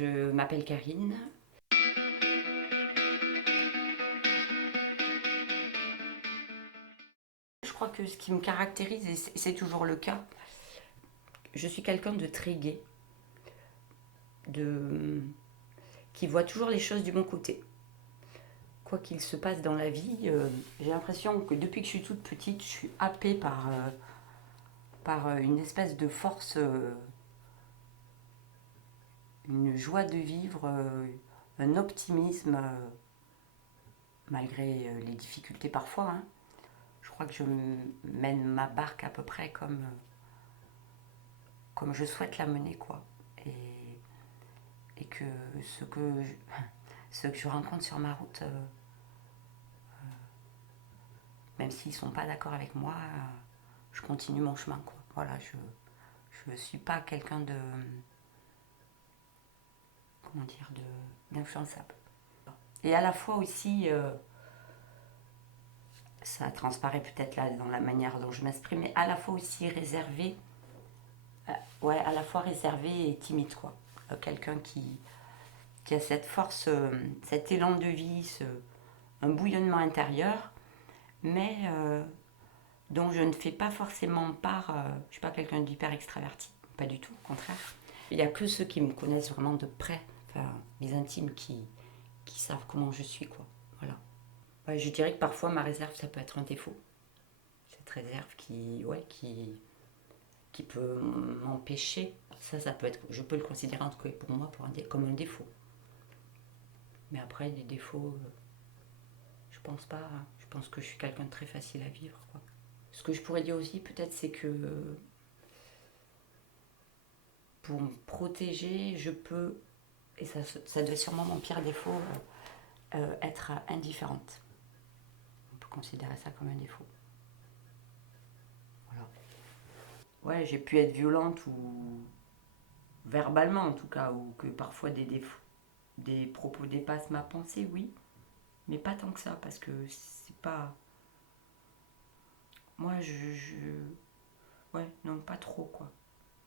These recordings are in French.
Je m'appelle Karine. Je crois que ce qui me caractérise, et c'est toujours le cas, je suis quelqu'un de très gai, de... qui voit toujours les choses du bon côté. Quoi qu'il se passe dans la vie, j'ai l'impression que depuis que je suis toute petite, je suis happée par une espèce de force, une joie de vivre, un optimisme, malgré les difficultés parfois, hein. Je crois que je mène ma barque à peu près comme je souhaite la mener, quoi. Et que ceux que je rencontre sur ma route, même s'ils ne sont pas d'accord avec moi, je continue mon chemin, quoi. Voilà, je ne suis pas quelqu'un de... Comment dire, d'influençable. Et à la fois aussi, ça transparaît peut-être là dans la manière dont je m'exprime, mais à la fois aussi réservé, ouais, à la fois réservé et timide, quoi. Quelqu'un qui a cette force, cet élan de vie, un bouillonnement intérieur, mais dont je ne fais pas forcément part. Je ne suis pas quelqu'un d'hyper extraverti, pas du tout, au contraire. Il n'y a que ceux qui me connaissent vraiment de près, enfin, mes intimes, qui savent comment je suis, quoi. Voilà. Ouais, je dirais que parfois ma réserve, ça peut être un défaut. Cette réserve qui peut m'empêcher. Ça peut être, je peux le considérer en tout cas pour moi comme un défaut. Mais après, des défauts, je pense pas. Je pense que je suis quelqu'un de très facile à vivre, quoi. Ce que je pourrais dire aussi, peut-être, c'est que pour me protéger, je peux, et ça doit être sûrement mon pire défaut, être indifférente. On peut considérer ça comme un défaut. Voilà. Ouais, j'ai pu être violente ou verbalement en tout cas, ou que parfois des propos dépassent ma pensée, oui, mais pas tant que ça, parce que c'est pas... Moi, ouais, non, pas trop, quoi.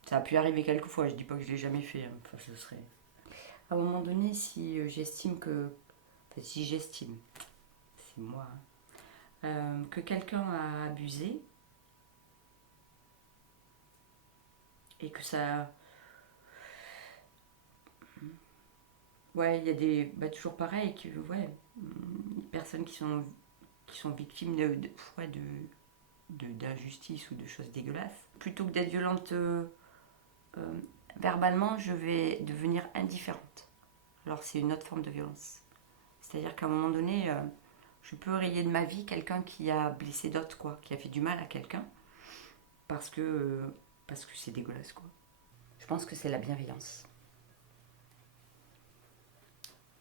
Ça a pu arriver quelques fois, je dis pas que je l'ai jamais fait, hein. Enfin, ce serait... À un moment donné, si j'estime que... Enfin, si j'estime, c'est moi, hein, que quelqu'un a abusé, et que ça... Ouais, il y a des... Bah, toujours pareil, que, ouais, des personnes qui sont victimes ouais, d'injustice ou de choses dégueulasses. Plutôt que d'être violente verbalement, je vais devenir indifférente. Alors c'est une autre forme de violence. C'est-à-dire qu'à un moment donné, je peux rayer de ma vie quelqu'un qui a blessé d'autres, quoi, qui a fait du mal à quelqu'un, parce que, euh, parce que c'est dégueulasse, quoi. Je pense que c'est la bienveillance.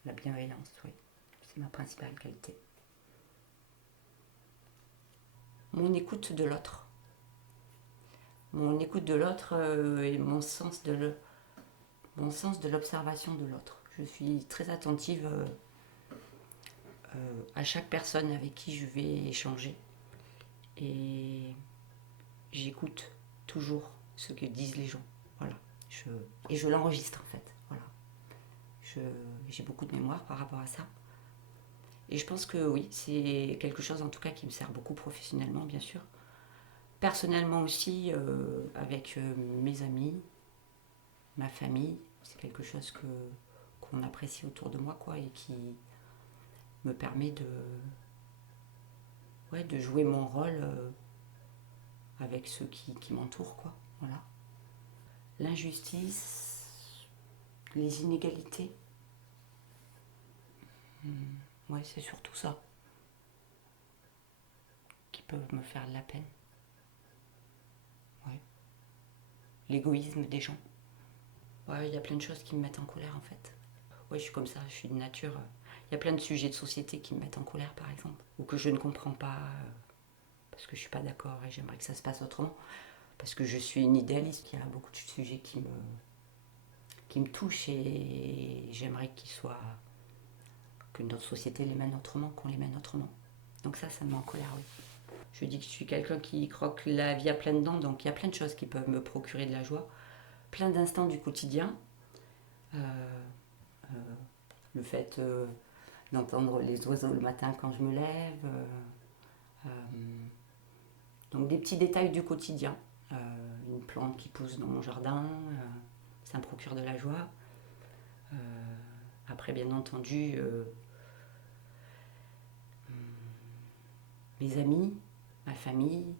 La bienveillance, oui. C'est ma principale qualité. Mon écoute de l'autre. Mon écoute de l'autre et mon sens de l'observation de l'autre. Je suis très attentive à chaque personne avec qui je vais échanger. Et j'écoute toujours ce que disent les gens. Voilà. Et je l'enregistre en fait. Voilà. J'ai beaucoup de mémoire par rapport à ça. Et je pense que oui, c'est quelque chose en tout cas qui me sert beaucoup professionnellement, bien sûr. Personnellement aussi, avec mes amis, ma famille, c'est quelque chose qu'on apprécie autour de moi, quoi, et qui me permet ouais, de jouer mon rôle avec ceux qui m'entourent, quoi. Voilà. L'injustice, les inégalités, ouais, c'est surtout ça qui peuvent me faire de la peine. Ouais. L'égoïsme des gens. Ouais, il y a plein de choses qui me mettent en colère en fait. Ouais, je suis comme ça, je suis de nature. Il y a plein de sujets de société qui me mettent en colère par exemple, ou que je ne comprends pas parce que je suis pas d'accord et j'aimerais que ça se passe autrement. Parce que je suis une idéaliste, il y a beaucoup de sujets qui me touchent et j'aimerais que notre société les mène autrement, qu'on les mène autrement. Donc ça me met en colère, oui. Je dis que je suis quelqu'un qui croque la vie à pleines dents, donc il y a plein de choses qui peuvent me procurer de la joie, plein d'instants du quotidien. Le fait d'entendre les oiseaux le matin quand je me lève. Donc des petits détails du quotidien. Une plante qui pousse dans mon jardin, ça me procure de la joie. Après, bien entendu, mes amis, ma famille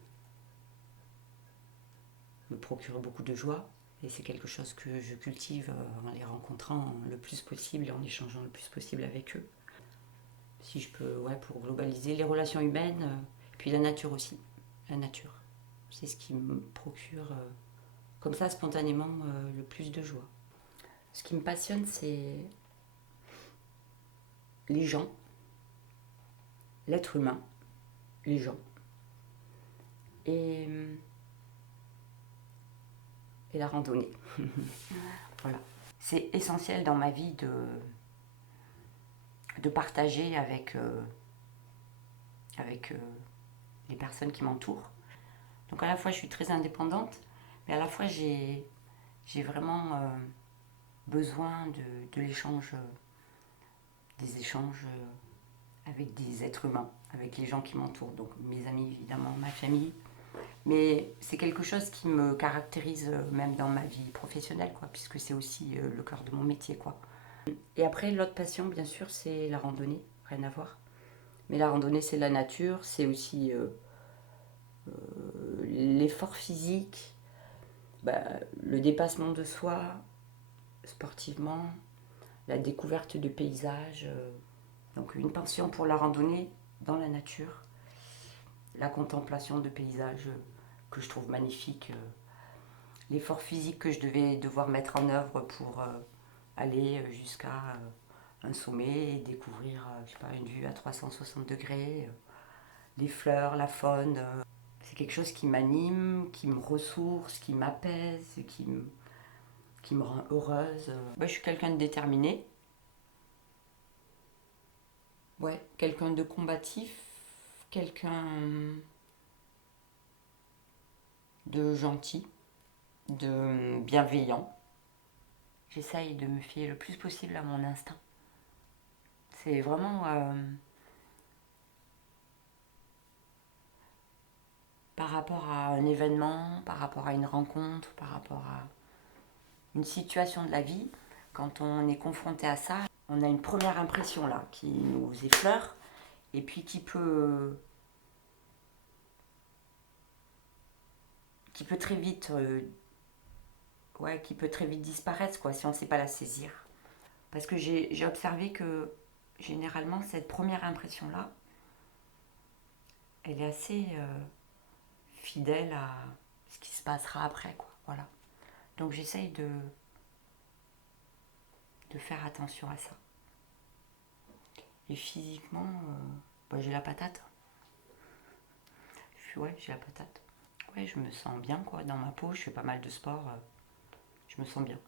me procurent beaucoup de joie. Et c'est quelque chose que je cultive en les rencontrant le plus possible et en échangeant le plus possible avec eux. Si je peux, ouais, pour globaliser les relations humaines, puis la nature aussi. La nature, c'est ce qui me procure, comme ça, spontanément, le plus de joie. Ce qui me passionne, c'est les gens, l'être humain, les gens. Et la randonnée. Voilà. C'est essentiel dans ma vie de partager avec les personnes qui m'entourent. Donc à la fois je suis très indépendante, mais à la fois j'ai vraiment besoin de l'échange, des échanges avec des êtres humains, avec les gens qui m'entourent. Donc mes amis évidemment, ma famille. Mais c'est quelque chose qui me caractérise même dans ma vie professionnelle, quoi, puisque c'est aussi le cœur de mon métier, quoi. Et après, l'autre passion, bien sûr, c'est la randonnée, rien à voir. Mais la randonnée, c'est la nature, c'est aussi l'effort physique, bah, le dépassement de soi, sportivement, la découverte de paysages. Donc une passion pour la randonnée dans la nature, la contemplation de paysages que je trouve magnifiques, l'effort physique que je devais devoir mettre en œuvre pour aller jusqu'à un sommet et découvrir je sais pas, une vue à 360 degrés, les fleurs, la faune. C'est quelque chose qui m'anime, qui me ressource, qui m'apaise, qui me rend heureuse. Ouais, je suis quelqu'un de déterminé, ouais, quelqu'un de combatif, quelqu'un de gentil, de bienveillant. J'essaye de me fier le plus possible à mon instinct. C'est vraiment par rapport à un événement, par rapport à une rencontre, par rapport à une situation de la vie, quand on est confronté à ça, on a une première impression là qui nous effleure et puis qui peut très vite ouais, qui peut très vite disparaître quoi, si on ne sait pas la saisir. Parce que j'ai observé que généralement cette première impression là, elle est assez fidèle à ce qui se passera après quoi. Voilà. Donc j'essaye de faire attention à ça. Et physiquement, bah, j'ai la patate. Ouais, j'ai la patate. Ouais, je me sens bien quoi dans ma peau, je fais pas mal de sport, je me sens bien.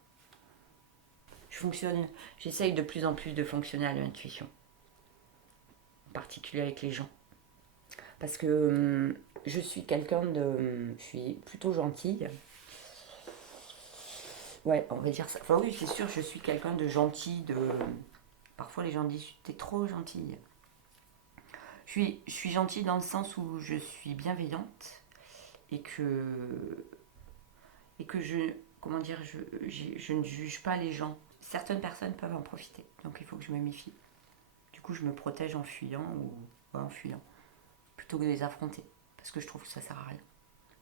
J'essaye de plus en plus de fonctionner à l'intuition, en particulier avec les gens. Parce que je suis je suis plutôt gentille. Ouais, on va dire ça. Enfin oui, c'est sûr, je suis quelqu'un de gentil, Parfois les gens disent, t'es trop gentille. Je suis gentille dans le sens où je suis bienveillante et que comment dire, je ne juge pas les gens. Certaines personnes peuvent en profiter, donc il faut que je me méfie. Du coup, je me protège en fuyant ou en fuyant, plutôt que de les affronter, parce que je trouve que ça sert à rien,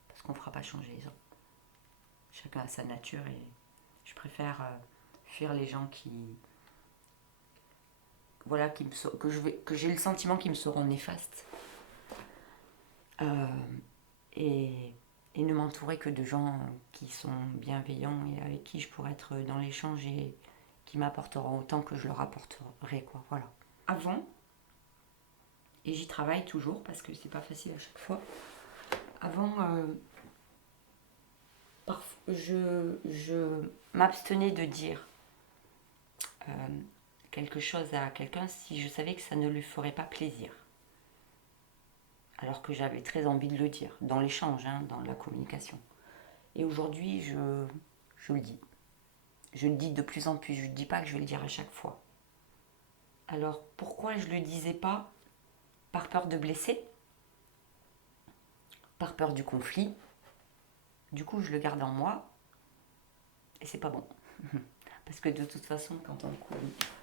parce qu'on ne fera pas changer les gens. Chacun a sa nature et je préfère fuir les gens voilà, que j'ai le sentiment qu'ils me seront néfastes. Et ne m'entourer que de gens qui sont bienveillants et avec qui je pourrais être dans l'échange et qui m'apporteront autant que je leur apporterai quoi, voilà. Avant, et j'y travaille toujours parce que c'est pas facile à chaque fois. Avant, je m'abstenais de dire quelque chose à quelqu'un si je savais que ça ne lui ferait pas plaisir. Alors que j'avais très envie de le dire, dans l'échange, hein, dans la communication. Et aujourd'hui, je le dis. Je le dis de plus en plus, je ne dis pas que je vais le dire à chaque fois. Alors, pourquoi je ne le disais pas? Par peur de blesser, par peur du conflit. Du coup, je le garde en moi et c'est pas bon. Parce que de toute façon,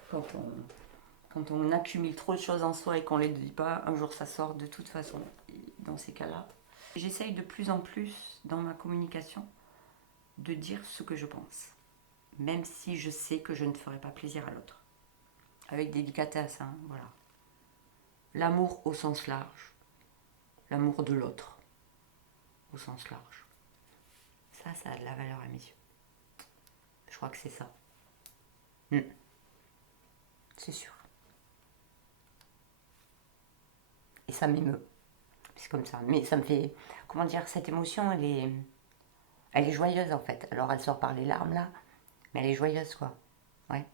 quand on accumule trop de choses en soi et qu'on ne les dit pas, un jour ça sort de toute façon. Et dans ces cas-là, j'essaye de plus en plus dans ma communication de dire ce que je pense. Même si je sais que je ne ferai pas plaisir à l'autre. Avec délicatesse, hein, voilà. L'amour au sens large. L'amour de l'autre au sens large. Ça a de la valeur à mes yeux. Je crois que c'est ça. C'est sûr. Et ça m'émeut. C'est comme ça. Mais ça me fait... Comment dire, cette émotion, elle est joyeuse en fait. Alors elle sort par les larmes là, mais elle est joyeuse quoi. Ouais.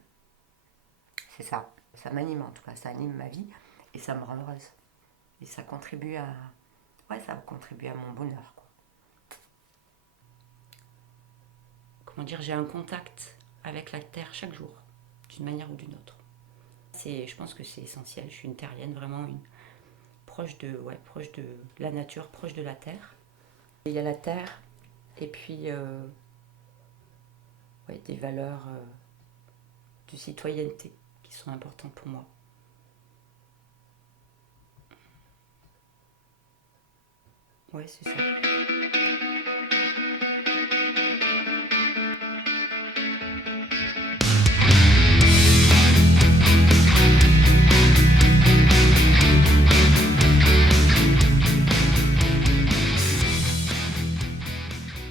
C'est ça. Ça m'anime en tout cas. Ça anime ma vie et ça me rend heureuse. Et ça contribue à... Ouais, ça contribue à mon bonheur quoi. Comment dire, j'ai un contact avec la terre chaque jour, d'une manière ou d'une autre. Je pense que c'est essentiel. Je suis une terrienne, vraiment proche de la nature, proche de la terre. Il y a la terre et puis des valeurs de citoyenneté qui sont importantes pour moi. Ouais, c'est ça.